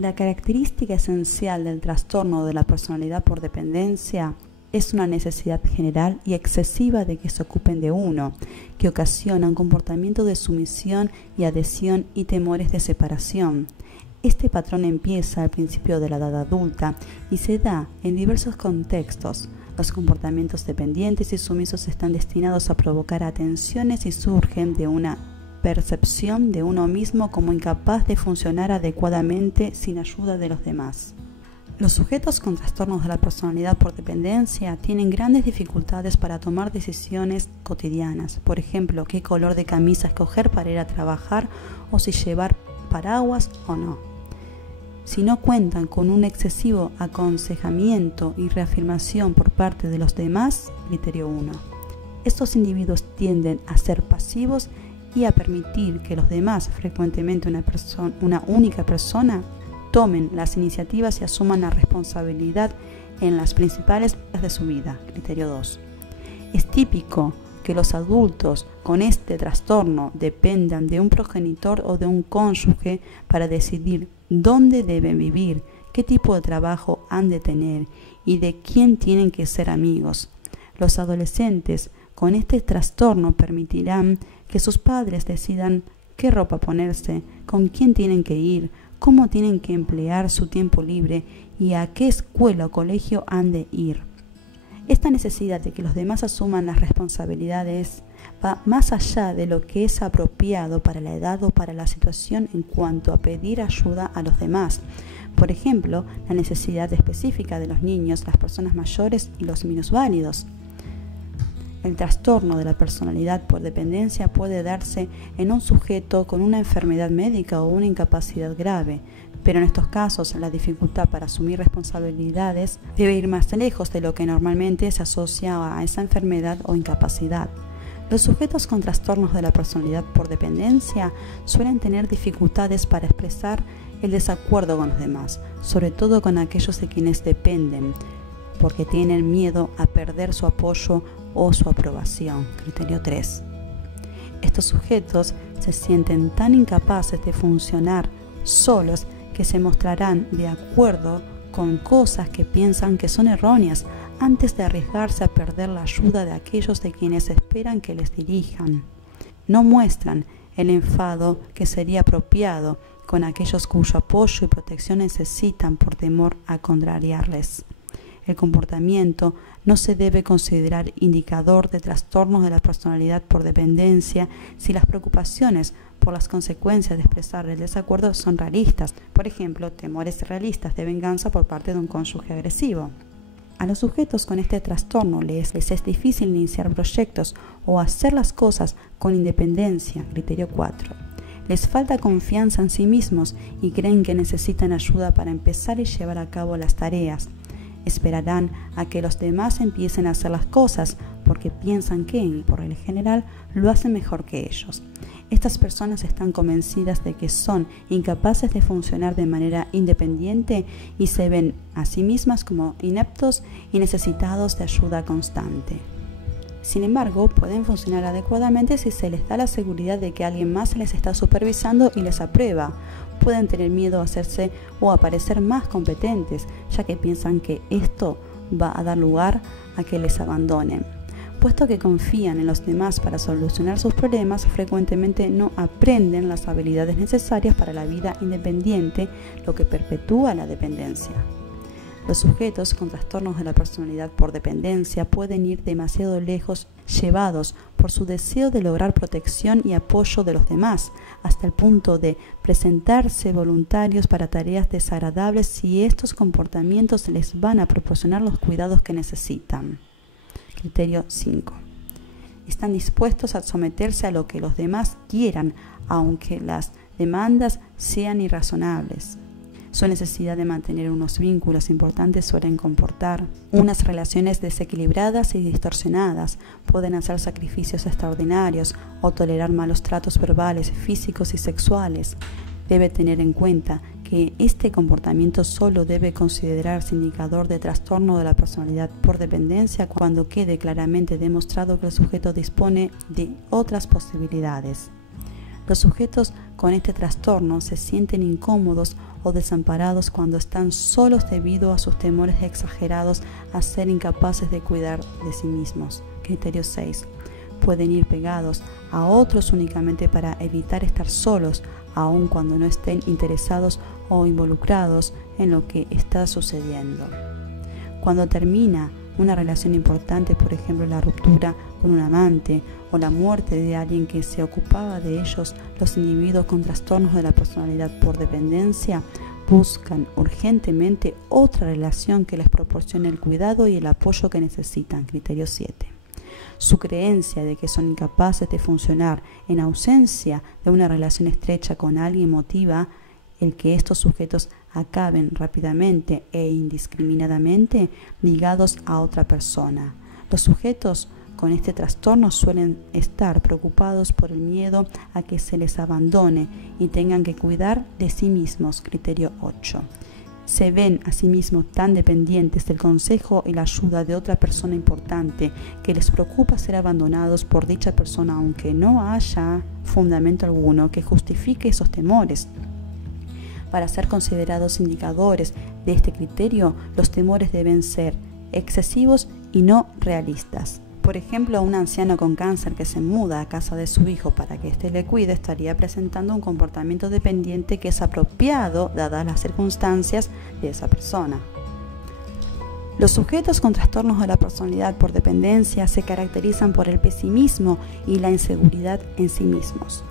La característica esencial del trastorno de la personalidad por dependencia es una necesidad general y excesiva de que se ocupen de uno, que ocasiona un comportamiento de sumisión y adhesión y temores de separación. Este patrón empieza al principio de la edad adulta y se da en diversos contextos. Los comportamientos dependientes y sumisos están destinados a provocar atenciones y surgen de una percepción de uno mismo como incapaz de funcionar adecuadamente sin ayuda de los demás. Los sujetos con trastornos de la personalidad por dependencia tienen grandes dificultades para tomar decisiones cotidianas, por ejemplo, qué color de camisa escoger para ir a trabajar o si llevar paraguas o no. Si no cuentan con un excesivo aconsejamiento y reafirmación por parte de los demás, criterio 1. Estos individuos tienden a ser pasivos y a permitir que los demás, frecuentemente una única persona, tomen las iniciativas y asuman la responsabilidad en las principales áreas de su vida. Criterio 2. Es típico que los adultos con este trastorno dependan de un progenitor o de un cónyuge para decidir dónde deben vivir, qué tipo de trabajo han de tener y de quién tienen que ser amigos. Los adolescentes con este trastorno permitirán que sus padres decidan qué ropa ponerse, con quién tienen que ir, cómo tienen que emplear su tiempo libre y a qué escuela o colegio han de ir. Esta necesidad de que los demás asuman las responsabilidades va más allá de lo que es apropiado para la edad o para la situación en cuanto a pedir ayuda a los demás. Por ejemplo, la necesidad específica de los niños, las personas mayores y los minusválidos. El trastorno de la personalidad por dependencia puede darse en un sujeto con una enfermedad médica o una incapacidad grave, pero en estos casos la dificultad para asumir responsabilidades debe ir más lejos de lo que normalmente se asocia a esa enfermedad o incapacidad. Los sujetos con trastornos de la personalidad por dependencia suelen tener dificultades para expresar el desacuerdo con los demás, sobre todo con aquellos de quienes dependen, porque tienen miedo a perder su apoyo o su aprobación. Criterio 3. Estos sujetos se sienten tan incapaces de funcionar solos que se mostrarán de acuerdo con cosas que piensan que son erróneas antes de arriesgarse a perder la ayuda de aquellos de quienes esperan que les dirijan. No muestran el enfado que sería apropiado con aquellos cuyo apoyo y protección necesitan por temor a contrariarles. El comportamiento no se debe considerar indicador de trastornos de la personalidad por dependencia si las preocupaciones por las consecuencias de expresar el desacuerdo son realistas. Por ejemplo, temores realistas de venganza por parte de un cónyuge agresivo. A los sujetos con este trastorno les es difícil iniciar proyectos o hacer las cosas con independencia. Criterio 4. Les falta confianza en sí mismos y creen que necesitan ayuda para empezar y llevar a cabo las tareas. Esperarán a que los demás empiecen a hacer las cosas porque piensan que, por el general, lo hacen mejor que ellos. Estas personas están convencidas de que son incapaces de funcionar de manera independiente y se ven a sí mismas como ineptos y necesitados de ayuda constante. Sin embargo, pueden funcionar adecuadamente si se les da la seguridad de que alguien más les está supervisando y les aprueba. Pueden tener miedo a hacerse o a parecer más competentes, ya que piensan que esto va a dar lugar a que les abandonen. Puesto que confían en los demás para solucionar sus problemas, frecuentemente no aprenden las habilidades necesarias para la vida independiente, lo que perpetúa la dependencia. Los sujetos con trastornos de la personalidad por dependencia pueden ir demasiado lejos, llevados por su deseo de lograr protección y apoyo de los demás, hasta el punto de presentarse voluntarios para tareas desagradables si estos comportamientos les van a proporcionar los cuidados que necesitan. Criterio 5. Están dispuestos a someterse a lo que los demás quieran, aunque las demandas sean irrazonables. Su necesidad de mantener unos vínculos importantes suelen comportar unas relaciones desequilibradas y distorsionadas. Pueden hacer sacrificios extraordinarios o tolerar malos tratos verbales, físicos y sexuales. Debe tener en cuenta que este comportamiento solo debe considerarse indicador de trastorno de la personalidad por dependencia cuando quede claramente demostrado que el sujeto dispone de otras posibilidades. Los sujetos con este trastorno se sienten incómodos o desamparados cuando están solos debido a sus temores exagerados a ser incapaces de cuidar de sí mismos. Criterio 6. Pueden ir pegados a otros únicamente para evitar estar solos, aun cuando no estén interesados o involucrados en lo que está sucediendo. Cuando termina una relación importante, por ejemplo la ruptura con un amante o la muerte de alguien que se ocupaba de ellos, los individuos con trastornos de la personalidad por dependencia buscan urgentemente otra relación que les proporcione el cuidado y el apoyo que necesitan. Criterio 7. Su creencia de que son incapaces de funcionar en ausencia de una relación estrecha con alguien motiva el que estos sujetos acaben rápidamente e indiscriminadamente ligados a otra persona. Los sujetos con este trastorno suelen estar preocupados por el miedo a que se les abandone y tengan que cuidar de sí mismos. Criterio 8. Se ven a sí mismos tan dependientes del consejo y la ayuda de otra persona importante que les preocupa ser abandonados por dicha persona, aunque no haya fundamento alguno que justifique esos temores. Para ser considerados indicadores de este criterio, los temores deben ser excesivos y no realistas. Por ejemplo, un anciano con cáncer que se muda a casa de su hijo para que éste le cuide estaría presentando un comportamiento dependiente que es apropiado dadas las circunstancias de esa persona. Los sujetos con trastornos de la personalidad por dependencia se caracterizan por el pesimismo y la inseguridad en sí mismos.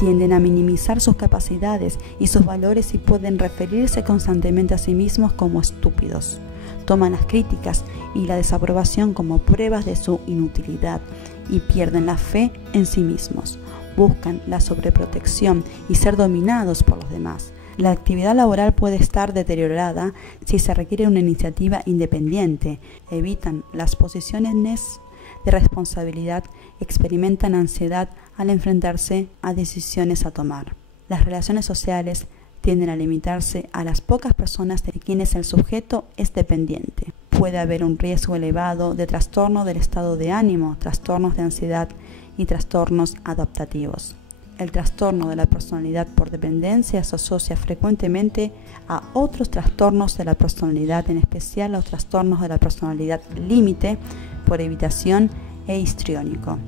Tienden a minimizar sus capacidades y sus valores y pueden referirse constantemente a sí mismos como estúpidos. Toman las críticas y la desaprobación como pruebas de su inutilidad y pierden la fe en sí mismos. Buscan la sobreprotección y ser dominados por los demás. La actividad laboral puede estar deteriorada si se requiere una iniciativa independiente. Evitan las posiciones de responsabilidad, experimentan ansiedad al enfrentarse a decisiones a tomar. Las relaciones sociales tienden a limitarse a las pocas personas de quienes el sujeto es dependiente. Puede haber un riesgo elevado de trastorno del estado de ánimo, trastornos de ansiedad y trastornos adaptativos. El trastorno de la personalidad por dependencia se asocia frecuentemente a otros trastornos de la personalidad, en especial los trastornos de la personalidad límite por evitación e histriónico.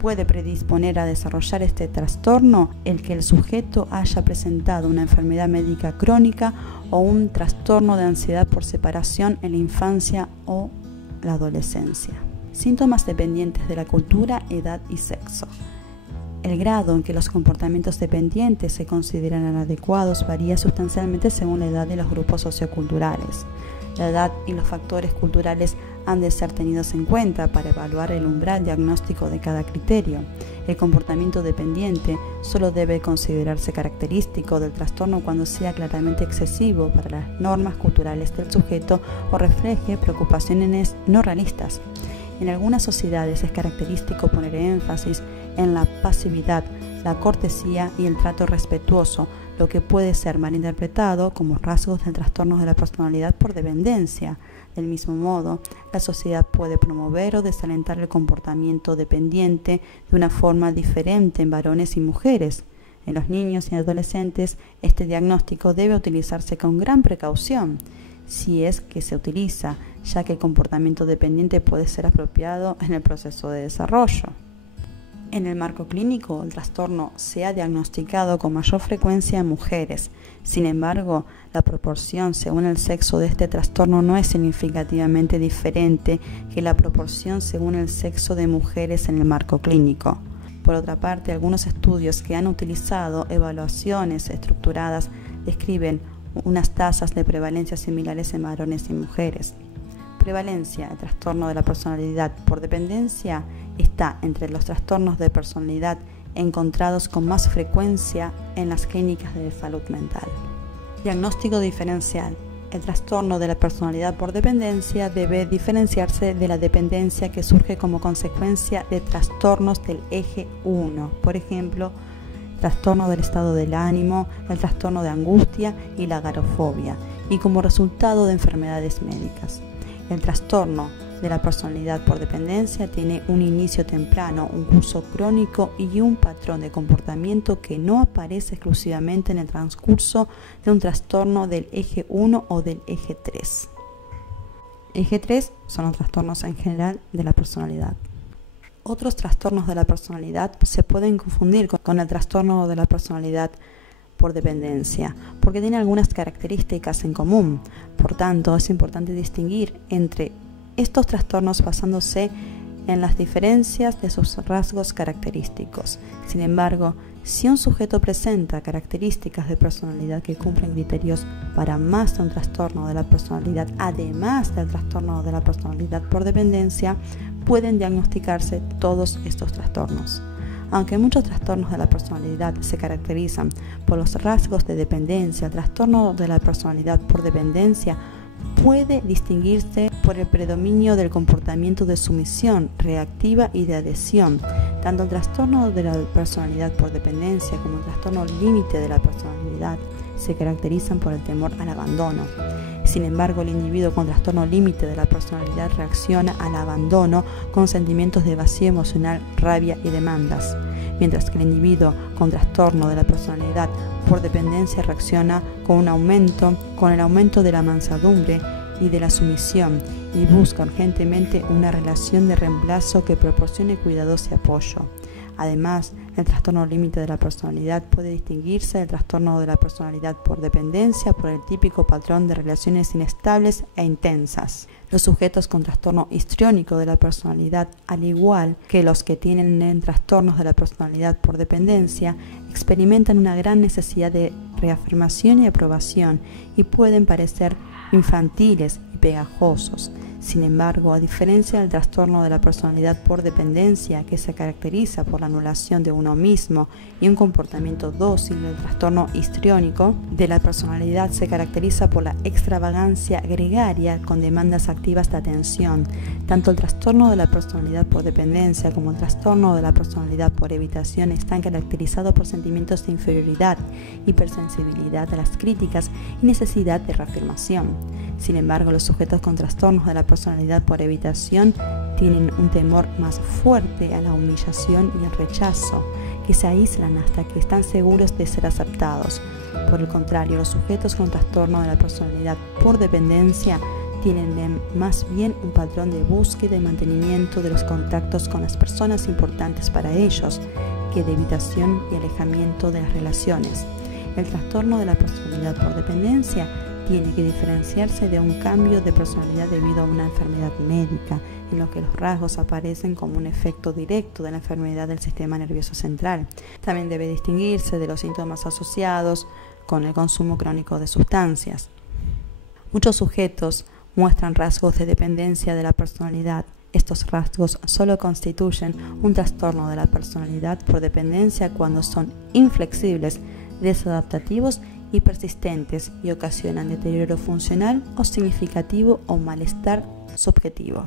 Puede predisponer a desarrollar este trastorno el que el sujeto haya presentado una enfermedad médica crónica o un trastorno de ansiedad por separación en la infancia o la adolescencia. Síntomas dependientes de la cultura, edad y sexo. El grado en que los comportamientos dependientes se consideran adecuados varía sustancialmente según la edad de los grupos socioculturales. La edad y los factores culturales han de ser tenidos en cuenta para evaluar el umbral diagnóstico de cada criterio. El comportamiento dependiente solo debe considerarse característico del trastorno cuando sea claramente excesivo para las normas culturales del sujeto o refleje preocupaciones no realistas. En algunas sociedades es característico poner énfasis en la pasividad, la cortesía y el trato respetuoso, lo que puede ser malinterpretado como rasgos del trastorno de la personalidad por dependencia. Del mismo modo, la sociedad puede promover o desalentar el comportamiento dependiente de una forma diferente en varones y mujeres. En los niños y adolescentes, este diagnóstico debe utilizarse con gran precaución, si es que se utiliza, ya que el comportamiento dependiente puede ser apropiado en el proceso de desarrollo. En el marco clínico, el trastorno se ha diagnosticado con mayor frecuencia en mujeres. Sin embargo, la proporción según el sexo de este trastorno no es significativamente diferente que la proporción según el sexo de mujeres en el marco clínico. Por otra parte, algunos estudios que han utilizado evaluaciones estructuradas describen unas tasas de prevalencia similares en varones y mujeres. Prevalencia, el trastorno de la personalidad por dependencia, está entre los trastornos de personalidad encontrados con más frecuencia en las clínicas de salud mental. Diagnóstico diferencial. El trastorno de la personalidad por dependencia debe diferenciarse de la dependencia que surge como consecuencia de trastornos del eje 1, por ejemplo, trastorno del estado del ánimo, el trastorno de angustia y la agorafobia, y como resultado de enfermedades médicas. El trastorno de la personalidad por dependencia tiene un inicio temprano, un curso crónico y un patrón de comportamiento que no aparece exclusivamente en el transcurso de un trastorno del eje 1 o del eje 3. Eje 3 son los trastornos en general de la personalidad. Otros trastornos de la personalidad se pueden confundir con el trastorno de la personalidad por dependencia, porque tiene algunas características en común. Por tanto, es importante distinguir entre estos trastornos basándose en las diferencias de sus rasgos característicos. Sin embargo, si un sujeto presenta características de personalidad que cumplen criterios para más de un trastorno de la personalidad, además del trastorno de la personalidad por dependencia, pueden diagnosticarse todos estos trastornos. Aunque muchos trastornos de la personalidad se caracterizan por los rasgos de dependencia, el trastorno de la personalidad por dependencia puede distinguirse por el predominio del comportamiento de sumisión, reactiva y de adhesión. Tanto el trastorno de la personalidad por dependencia como el trastorno límite de la personalidad se caracterizan por el temor al abandono. Sin embargo, el individuo con trastorno límite de la personalidad reacciona al abandono con sentimientos de vacío emocional, rabia y demandas, mientras que el individuo con trastorno de la personalidad por dependencia reacciona con el aumento de la mansedumbre y de la sumisión y busca urgentemente una relación de reemplazo que proporcione cuidados y apoyo. Además, el trastorno límite de la personalidad puede distinguirse del trastorno de la personalidad por dependencia por el típico patrón de relaciones inestables e intensas. Los sujetos con trastorno histriónico de la personalidad, al igual que los que tienen trastornos de la personalidad por dependencia, experimentan una gran necesidad de reafirmación y aprobación y pueden parecer infantiles y pegajosos. Sin embargo, a diferencia del trastorno de la personalidad por dependencia, que se caracteriza por la anulación de uno mismo y un comportamiento dócil, el trastorno histriónico de la personalidad se caracteriza por la extravagancia gregaria con demandas activas de atención. Tanto el trastorno de la personalidad por dependencia como el trastorno de la personalidad por evitación están caracterizados por sentimientos de inferioridad, hipersensibilidad a las críticas y necesidad de reafirmación. Sin embargo, los sujetos con trastornos de la personalidad por evitación tienen un temor más fuerte a la humillación y al rechazo, que se aíslan hasta que están seguros de ser aceptados. Por el contrario, los sujetos con trastorno de la personalidad por dependencia tienen más bien un patrón de búsqueda y mantenimiento de los contactos con las personas importantes para ellos, que de evitación y alejamiento de las relaciones. El trastorno de la personalidad por dependencia tiene que diferenciarse de un cambio de personalidad debido a una enfermedad médica, en lo que los rasgos aparecen como un efecto directo de la enfermedad del sistema nervioso central. También debe distinguirse de los síntomas asociados con el consumo crónico de sustancias. Muchos sujetos muestran rasgos de dependencia de la personalidad. Estos rasgos solo constituyen un trastorno de la personalidad por dependencia cuando son inflexibles, desadaptativos y persistentes y ocasionan deterioro funcional o significativo o malestar subjetivo.